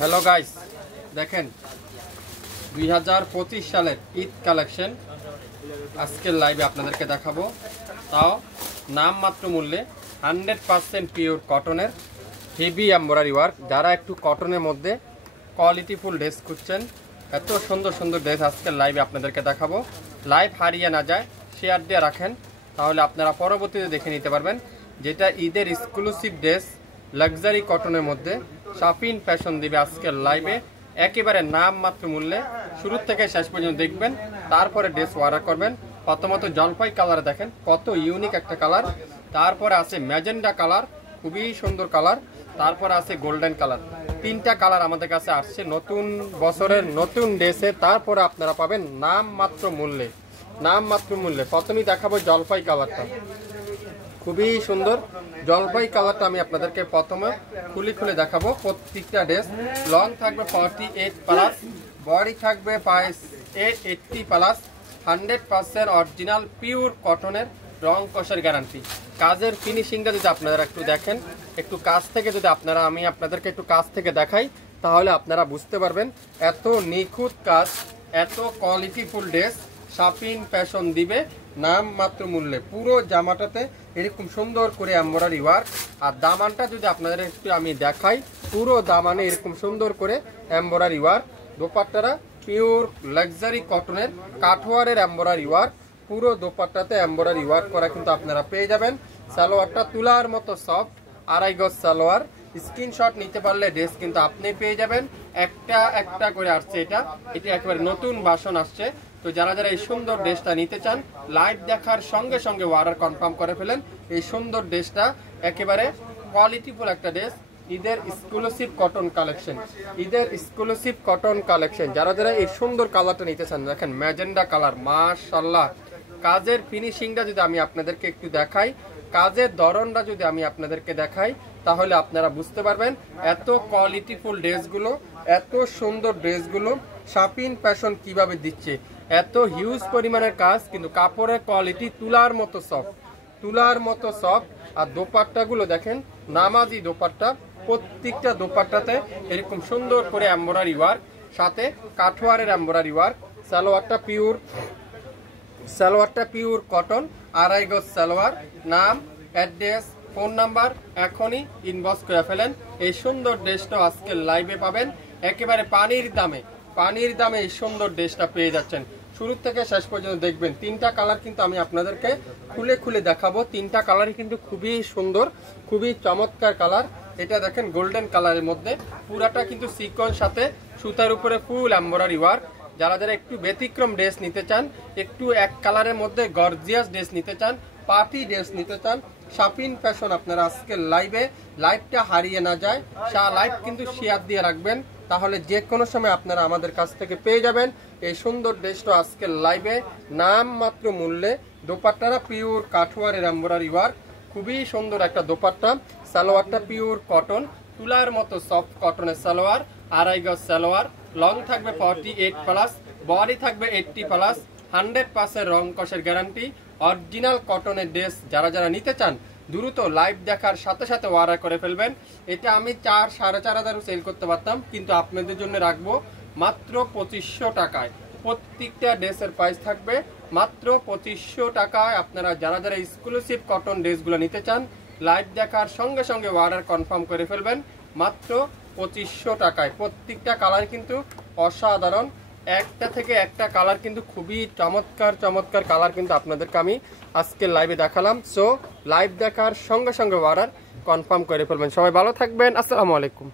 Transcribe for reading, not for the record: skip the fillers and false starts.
Hello guys, দেখেন 2025 সালের Eid collection আজকের লাইভে আপনাদেরকে দেখাবো। তাও নামমাত্র মূল্যে 100% পিওর কটনের হেভি এমব্রয়ডারি ওয়ার্ক। যারা একটু কটনের মধ্যে কোয়ালিটিফুল ড্রেস খুঁজছেন, এত সুন্দর সুন্দর ড্রেস আজকের লাইভে আপনাদেরকে দেখাবো। লাইভ হারিয়ে না যায়, শেয়ার দিয়ে রাখেন, তাহলে আপনারা পরবর্তীতে দেখে নিতে পারবেন। যেটা ঈদের এক্সক্লুসিভ ড্রেস লাক্সারি কটনের মধ্যে শাপিন ফ্যাশন দিবে আজকের লাইভে একেবারে নামমাত্র মূল্যে। শুরু থেকে শেষ পর্যন্ত দেখবেন, তারপরে ড্রেস অর্ডার করবেন। প্রথমত জলপাই কালার, দেখেন কত ইউনিক একটা কালার। তারপরে আছে ম্যাজেন্ডা কালার, খুবই সুন্দর কালার। তারপরে আছে গোল্ডেন কালার। তিনটা কালার আমাদের কাছে আসছে নতুন বছরের নতুন ড্রেসে। তারপরে আপনারা পাবেন নামমাত্র মূল্যে, নামমাত্র মূল্যে। প্রথমেই দেখাবো জলপাই কালারটা, খুবই সুন্দর জলপাই কালারটা আমি আপনাদেরকে প্রথমে খুলে দেখাবো। প্রত্যেকটা ড্রেস লং থাকবে 48 প্লাস, বডি থাকবে 80 প্লাস, 100% অরিজিনাল পিওর কটনের রং কষের গ্যারান্টি। কাজের ফিনিশিংটা যদি আপনারা একটু দেখেন, একটু কাছ থেকে যদি আমি আপনাদেরকে একটু কাছ থেকে দেখাই, তাহলে আপনারা বুঝতে পারবেন এত নিখুঁত কাজ, এত কোয়ালিটিফুল ড্রেস শাপিন ফ্যাশন দিবে নামমাত্র মূল্যে। পুরো জামাটাতে এরকম সুন্দর করে এমব্রয়ডারি ওয়ার্ক। আর দামানটা যদি আপনাদের একটু আমি দেখাই, পুরো দামানে এরকম সুন্দর করে এমব্রয়ডারি ওয়ার্ক। দোপাট্টারা পিওর লাক্সারি কটনের কাঠওয়ারের এমব্রয়ডারি ওয়ার্ক। পুরো দোপাট্টাতে এমব্রয়ডারি ওয়ার্ক করা কিন্তু আপনারা পেয়ে যাবেন। সালোয়ারটা তুলার মতো সফট, 2.5 গজ সালোয়ার। স্ক্রিনশট নিতে পারলে ড্রেস কিন্তু আপনি পেয়ে যাবেন। একটা একটা করে আসছে, এটা একেবারে নতুন ভাষণ আসছে। তো যারা যারা এই সুন্দর ড্রেসটা নিতে চান, লাইভ দেখার সঙ্গে সঙ্গে অর্ডার কনফার্ম করে ফেলেন। এই সুন্দর ড্রেসটা একেবারে কোয়ালিটিফুল একটা ড্রেস, ঈদের এক্সক্লুসিভ কটন কালেকশন, ঈদের এক্সক্লুসিভ কটন কালেকশন। যারা যারা এই সুন্দর কালারটা নিতে চান, দেখেন ম্যাজেন্ডা কালার, মাশাআল্লাহ। কাজের ফিনিশিংটা যদি আমি আপনাদেরকে একটু দেখাই, কাজের ধরনটা যদি আমি আপনাদেরকে দেখাই, তাহলে আপনারা বুঝতে পারবেন এত কোয়ালিটিফুল ড্রেসগুলো, এত সুন্দর ড্রেসগুলো শাপিন ফ্যাশন কিভাবে দিচ্ছে। এত হিউজ পরিমাণের কাজ, কিন্তু কাপড়ের কোয়ালিটি তুলার মতো সফট, তুলার মতো সফট। আর দোপাট্টাগুলো দেখেন নামাজি দোপাট্টা, প্রত্যেকটা দোপাট্টাতে এরকম সুন্দর করে এমব্রয়ডারি ওয়ার্ক, সাথে কাঠওয়ারের এমব্রয়ডারি ওয়ার্ক। সালোয়ারটা পিওর কটন, 2.5 গজ সালোয়ার। নাম, অ্যাড্রেস, ফোন নাম্বার এখনই ইনবক্স করে ফেলেন। এই সুন্দর ড্রেসটা আজকে লাইভে পাবেন একেবারে পানির দামে এই সুন্দর ড্রেসটা পেয়ে যাচ্ছেন। শুরু থেকে শেষ পর্যন্ত দেখবেন। তিনটা কালার কিন্তু আমি আপনাদেরকে খুলে দেখাবো। তিনটা কালারই কিন্তু খুবই সুন্দর, খুবই চমৎকার কালার। এটা দেখেন গোল্ডেন কালারের মধ্যে, পুরাটা কিন্তু সিকোয়েন্স সাথে সুতার উপরে ফুল এমব্রয়ডারি ওয়ার্ক। যারা যারা একটু ব্যতিক্রম ড্রেস নিতে চান, একটু এক কালারের মধ্যে গর্জিয়াস ড্রেস নিতে চান, পার্টি ড্রেস নিতে চান, শাপিন ফ্যাশন আপনারা আজকে লাইভটা হারিয়ে না যায়, লাইভ কিন্তু শেয়ার দিয়ে রাখবেন, তাহলে যে কোনো সময় আপনারা আমাদের কাছ থেকে পেয়ে যাবেন এই সুন্দর ড্রেসটা আজকের লাইভে নামমাত্র মূল্যে। দোপাট্টারা পিওর কাঠওয়ারের এমব্রয়ডারি ওয়ার্ক, খুবই সুন্দর একটা দোপাট্টা। সালোয়ারটা পিওর কটন, তুলার মতো সফট কটনের সালোয়ার, 2.5 গজ সালোয়ার। লং থাকবে 48 প্লাস, বডি থাকবে 80 প্লাস, 100% রং কষের গ্যারান্টি, অরিজিনাল কটনের ড্রেস। যারা যারা নিতে চান দ্রুত লাইভ দেখার সাথে সাথে অর্ডার করে ফেলবেন। এটা আমি 4-4.5 সেল করতে পারতাম, কিন্তু আপনাদের জন্য রাখবো মাত্র 2500 টাকায়। প্রত্যেকটা ড্রেসের প্রাইস থাকবে মাত্র 2500 টাকায়। আপনারা যারা যারা এক্সক্লুসিভ কটন ড্রেসগুলো নিতে চান, লাইভ দেখার সঙ্গে সঙ্গে অর্ডার কনফার্ম করে ফেলবেন মাত্র 2500 টাকায়। প্রত্যেকটা কালার কিন্তু অসাধারণ, একটা থেকে একটা কালার কিন্তু খুবই চমৎকার কালার কিন্তু আপনাদেরকে আমি আজকে লাইভে দেখালাম। সো লাইভ দেখার সঙ্গে সঙ্গে অর্ডার কনফার্ম করে ফেলবেন। সবাই ভালো থাকবেন, আসসালামু আলাইকুম।